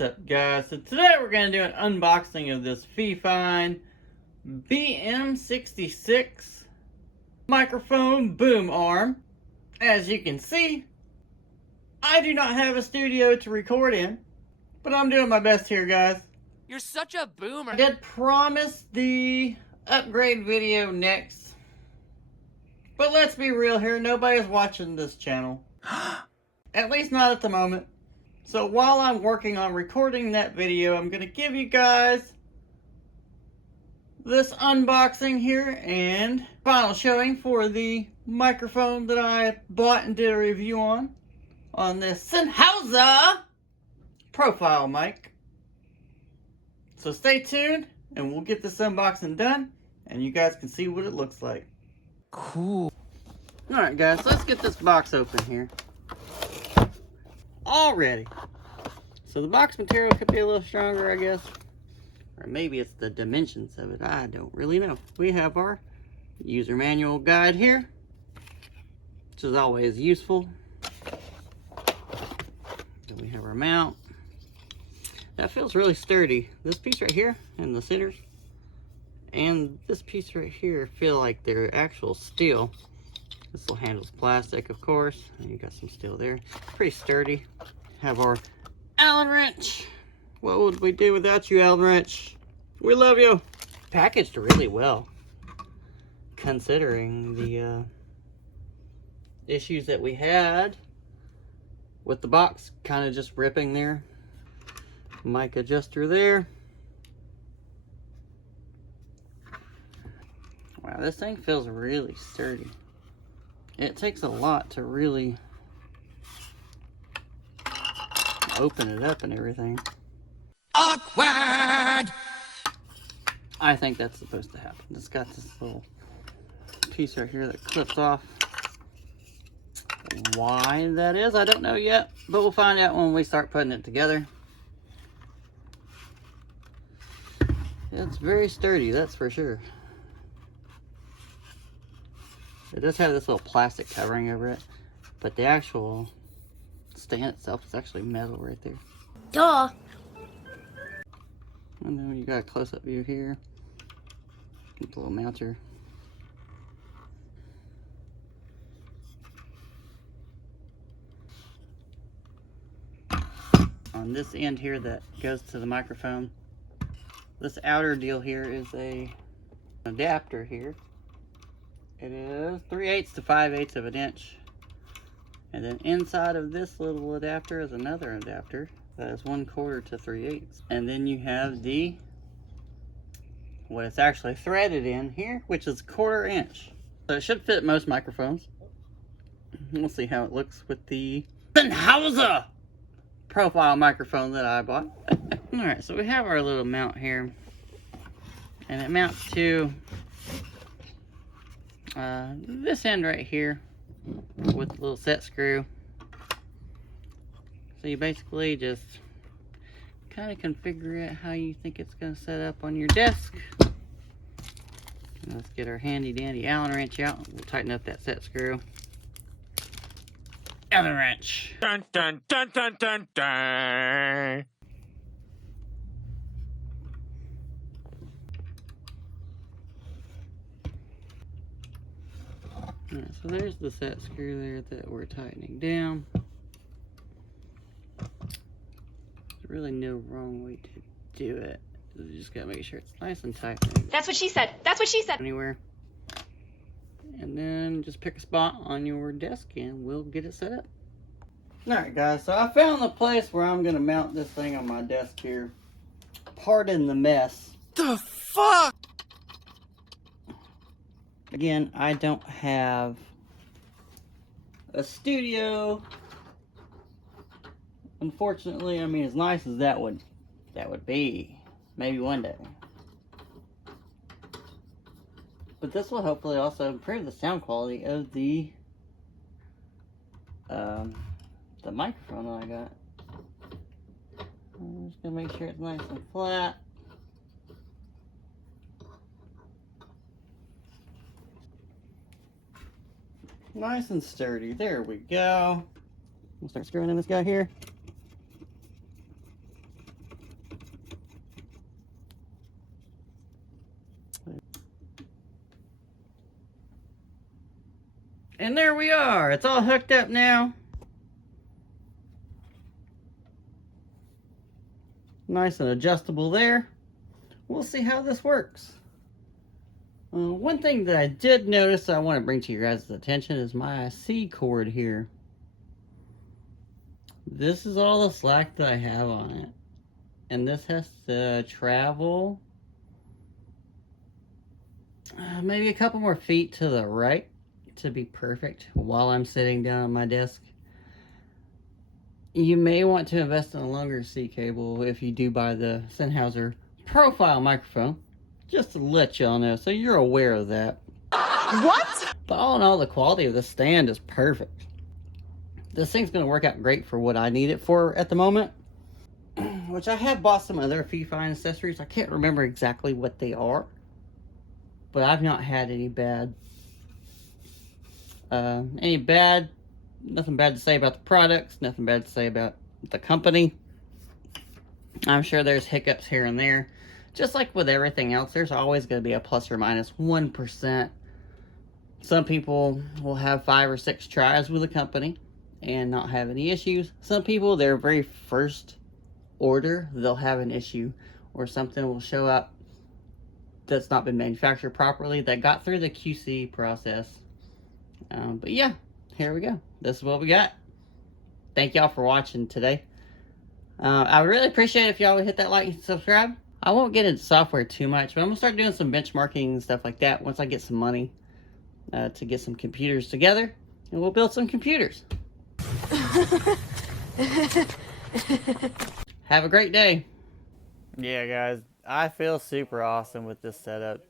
What's up, guys? So today we're going to do an unboxing of this FiFine BM66 microphone boom arm. As you can see, I do not have a studio to record in, but I'm doing my best here, guys. You're such a boomer. I did promise the upgrade video next, but let's be real here, nobody's watching this channel. At least not at the moment. So while I'm working on recording that video, I'm going to give you guys this unboxing here and final showing for the microphone that I bought and did a review on this Sennheiser profile mic. So stay tuned and we'll get this unboxing done and you guys can see what it looks like. Cool. Alright guys, let's get this box open here. Already. So the box material could be a little stronger, I guess. Or maybe it's the dimensions of it. I don't really know. We have our user manual guide here, which is always useful. Then we have our mount. That feels really sturdy. This piece right here and the centers and this piece right here feel like they're actual steel. This little handle's plastic, of course. And you got some steel there. Pretty sturdy. Have our Allen wrench. What would we do without you, Allen wrench? We love you. Packaged really well, considering the issues that we had with the box kind of just ripping there. Mic adjuster there. Wow, this thing feels really sturdy. It takes a lot to really open it up and everything. Awkward! I think that's supposed to happen. It's got this little piece right here that clips off. Why that is, I don't know yet, but we'll find out when we start putting it together. It's very sturdy, that's for sure. It does have this little plastic covering over it, but the actual stand itself is actually metal right there. Duh! And then you got a close-up view here. Get the little mounter. On this end here that goes to the microphone, this outer deal here is a adapter here. It is 3/8 to 5/8 of an inch. And then inside of this little adapter is another adapter that is 1/4 to 3/8. And then you have the, what it's actually threaded in here, which is 1/4 inch. So it should fit most microphones. We'll see how it looks with the Sennheiser profile microphone that I bought. Alright, so we have our little mount here. And it mounts to this end right here with a little set screw. So you basically just kind of configure it how you think it's going to set up on your desk. And let's get our handy dandy Allen wrench out. We'll tighten up that set screw. Allen wrench. Dun dun dun dun dun dun. Alright, so there's the set screw there that we're tightening down. There's really no wrong way to do it. You just gotta make sure it's nice and tight. That's what she said. That's what she said. Anywhere. And then just pick a spot on your desk and we'll get it set up. Alright guys, so I found the place where I'm gonna mount this thing on my desk here. Pardon the mess. The fuck? Again, I don't have a studio. Unfortunately, I mean, as nice as that would be, maybe one day. But this will hopefully also improve the sound quality of the microphone that I got. I'm just gonna make sure it's nice and flat. Nice and sturdy. There we go. We'll start screwing in this guy here. And there we are. It's all hooked up now. Nice and adjustable there. We'll see how this works. One thing that I did notice I want to bring to your guys' attention is my C cord here. This is all the slack that I have on it. And this has to travel maybe a couple more feet to the right to be perfect while I'm sitting down on my desk. You may want to invest in a longer C cable if you do buy the Sennheiser profile microphone. Just to let y'all know, so you're aware of that. What? But all in all, the quality of the stand is perfect. This thing's going to work out great for what I need it for at the moment. Which I have bought some other FiFine accessories. I can't remember exactly what they are. But I've not had any bad. Nothing bad to say about the products. Nothing bad to say about the company. I'm sure there's hiccups here and there. Just like with everything else, there's always going to be a plus or minus 1%. Some people will have 5 or 6 tries with a company and not have any issues. Some people, their very first order, they'll have an issue or something will show up that's not been manufactured properly, that got through the QC process. But yeah, here we go. This is what we got. Thank y'all for watching today. I would really appreciate it if y'all would hit that like and subscribe. I won't get into software too much, but I'm going to start doing some benchmarking and stuff like that once I get some money to get some computers together, and we'll build some computers. Have a great day. Yeah, guys, I feel super awesome with this setup.